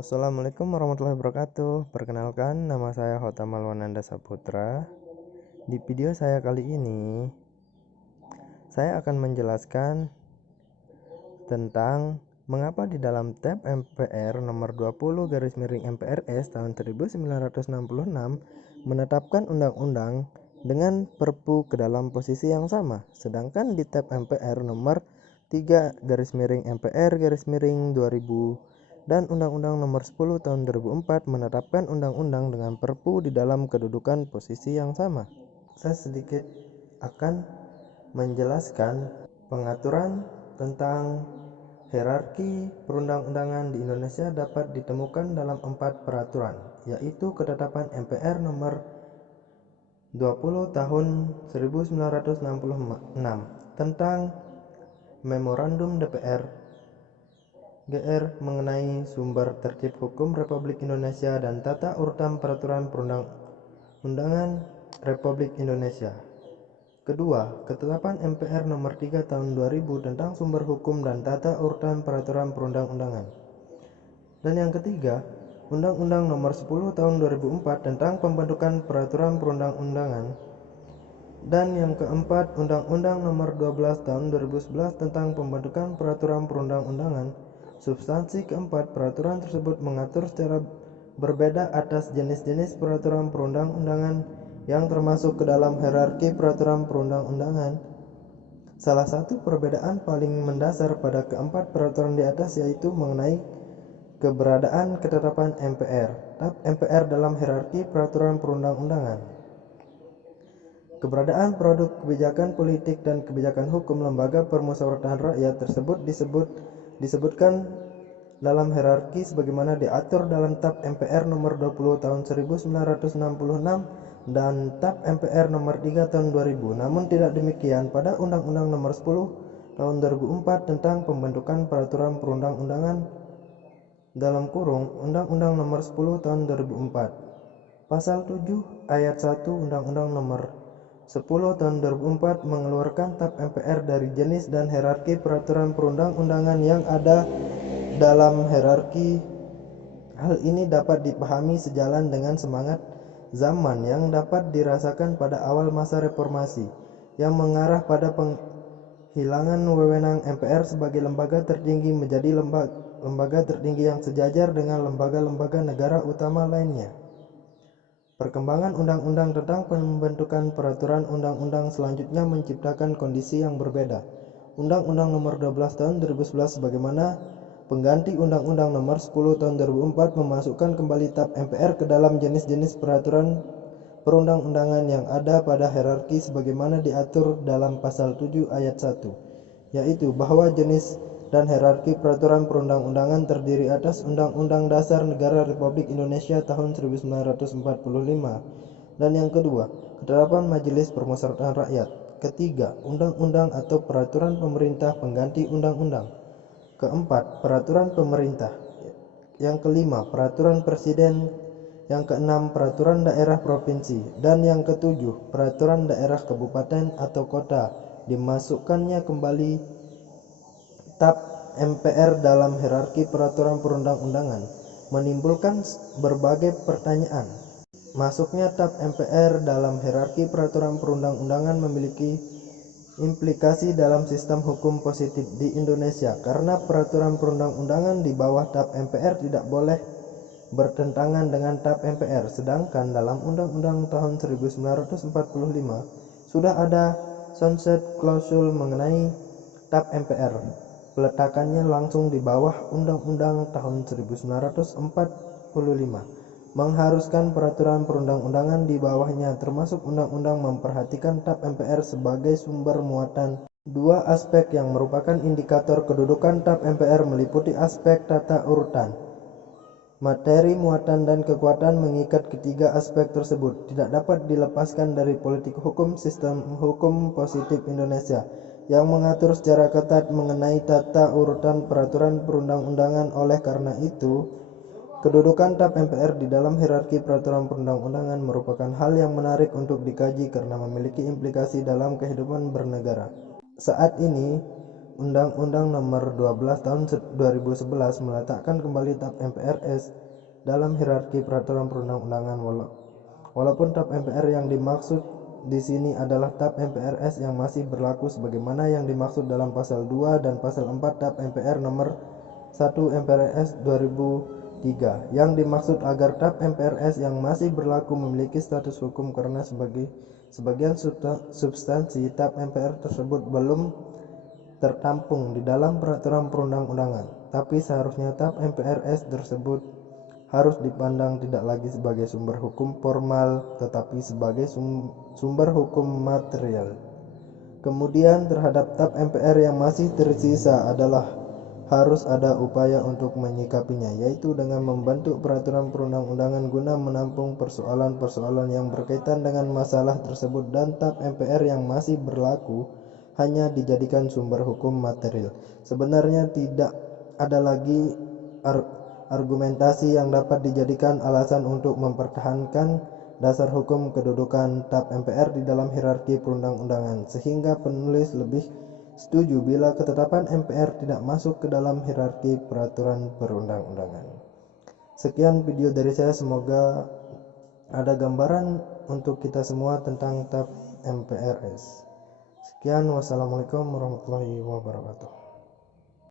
Assalamualaikum warahmatullahi wabarakatuh. Perkenalkan, nama saya Hotam Malwananda Saputra. Di video saya kali ini, saya akan menjelaskan tentang mengapa di dalam tab MPR nomor 20/MPRS tahun 1966 menetapkan undang-undang dengan Perpu ke dalam posisi yang sama, sedangkan di tab MPR nomor 3/MPR/2000 dan Undang-Undang Nomor 10 Tahun 2004 menetapkan undang-undang dengan Perpu di dalam kedudukan posisi yang sama. Saya sedikit akan menjelaskan pengaturan tentang hierarki perundang-undangan di Indonesia dapat ditemukan dalam 4 peraturan, yaitu Ketetapan MPR Nomor 20 Tahun 1966 tentang Memorandum DPR GR mengenai sumber tertib hukum Republik Indonesia dan tata urutan peraturan perundang-undangan Republik Indonesia. Kedua, Ketetapan MPR Nomor 3 Tahun 2000 tentang sumber hukum dan tata urutan peraturan perundang-undangan. Dan yang ketiga, Undang-Undang Nomor 10 Tahun 2004 tentang pembentukan peraturan perundang-undangan. Dan yang keempat, Undang-Undang Nomor 12 Tahun 2011 tentang pembentukan peraturan perundang-undangan. Substansi keempat, peraturan tersebut mengatur secara berbeda atas jenis-jenis peraturan perundang-undangan yang termasuk ke dalam hierarki peraturan perundang-undangan. Salah satu perbedaan paling mendasar pada keempat peraturan di atas yaitu mengenai keberadaan ketetapan MPR, tab MPR dalam hierarki peraturan perundang-undangan. Keberadaan produk kebijakan politik dan kebijakan hukum lembaga permusyawaratan rakyat tersebut disebutkan dalam hierarki sebagaimana diatur dalam tab MPR nomor 20 tahun 1966 dan tab MPR nomor 3 tahun 2000. Namun tidak demikian pada Undang-Undang Nomor 10 tahun 2004 tentang pembentukan peraturan perundang-undangan Undang-Undang Nomor 10 tahun 2004. Pasal 7 ayat 1 Undang-Undang Nomor 10 tahun 2004 mengeluarkan tab MPR dari jenis dan hierarki peraturan perundang-undangan yang ada dalam hierarki. Hal ini dapat dipahami sejalan dengan semangat zaman yang dapat dirasakan pada awal masa reformasi, yang mengarah pada penghilangan wewenang MPR sebagai lembaga tertinggi menjadi lembaga tertinggi yang sejajar dengan lembaga-lembaga negara utama lainnya. Perkembangan undang-undang tentang pembentukan peraturan undang-undang selanjutnya menciptakan kondisi yang berbeda. Undang-Undang Nomor 12 Tahun 2011 sebagaimana pengganti Undang-Undang Nomor 10 Tahun 2004 memasukkan kembali tab MPR ke dalam jenis-jenis peraturan perundang-undangan yang ada pada hierarki sebagaimana diatur dalam pasal 7 ayat 1, yaitu bahwa jenis dan hierarki peraturan perundang-undangan terdiri atas Undang-Undang Dasar Negara Republik Indonesia tahun 1945. Dan yang kedua, Ketetapan Majelis Permusyawaratan Rakyat. Ketiga, undang-undang atau peraturan pemerintah pengganti undang-undang. Keempat, peraturan pemerintah. Yang kelima, peraturan presiden. Yang keenam, peraturan daerah provinsi. Dan yang ketujuh, peraturan daerah kabupaten atau kota. Dimasukkannya kembali tab MPR dalam hierarki peraturan perundang-undangan menimbulkan berbagai pertanyaan. Masuknya tab MPR dalam hierarki peraturan perundang-undangan memiliki implikasi dalam sistem hukum positif di Indonesia karena peraturan perundang-undangan di bawah tab MPR tidak boleh bertentangan dengan tab MPR, sedangkan dalam Undang-Undang tahun 1945 sudah ada sunset clause mengenai tab MPR. Peletakannya langsung di bawah Undang-Undang tahun 1945 mengharuskan peraturan perundang-undangan di bawahnya termasuk undang-undang memperhatikan tab MPR sebagai sumber muatan. Dua aspek yang merupakan indikator kedudukan tab MPR meliputi aspek tata urutan, materi, muatan, dan kekuatan. Mengikat ketiga aspek tersebut tidak dapat dilepaskan dari politik hukum sistem hukum positif Indonesia yang mengatur secara ketat mengenai tata urutan peraturan perundang-undangan. Oleh karena itu, kedudukan tab MPR di dalam hierarki peraturan perundang-undangan merupakan hal yang menarik untuk dikaji karena memiliki implikasi dalam kehidupan bernegara. Saat ini, Undang-Undang Nomor 12 Tahun 2011 meletakkan kembali TAP MPRS dalam hierarki peraturan perundang-undangan. Walaupun TAP MPR yang dimaksud di sini adalah TAP MPRS yang masih berlaku sebagaimana yang dimaksud dalam pasal 2 dan pasal 4 TAP MPR Nomor 1 MPRS 2003. Yang dimaksud agar TAP MPRS yang masih berlaku memiliki status hukum karena sebagian substansi TAP MPR tersebut belum tertampung di dalam peraturan perundang-undangan, tapi seharusnya TAP MPRS tersebut harus dipandang tidak lagi sebagai sumber hukum formal tetapi sebagai sumber hukum material. Kemudian terhadap TAP MPR yang masih tersisa adalah harus ada upaya untuk menyikapinya, yaitu dengan membentuk peraturan perundang-undangan guna menampung persoalan-persoalan yang berkaitan dengan masalah tersebut, dan TAP MPR yang masih berlaku hanya dijadikan sumber hukum material. Sebenarnya tidak ada lagi argumentasi yang dapat dijadikan alasan untuk mempertahankan dasar hukum kedudukan TAP MPR di dalam hierarki perundang-undangan, sehingga penulis lebih setuju bila ketetapan MPR tidak masuk ke dalam hierarki peraturan perundang-undangan. Sekian video dari saya, semoga ada gambaran untuk kita semua tentang TAP MPRS. Sekian, wassalamualaikum warahmatullahi wabarakatuh.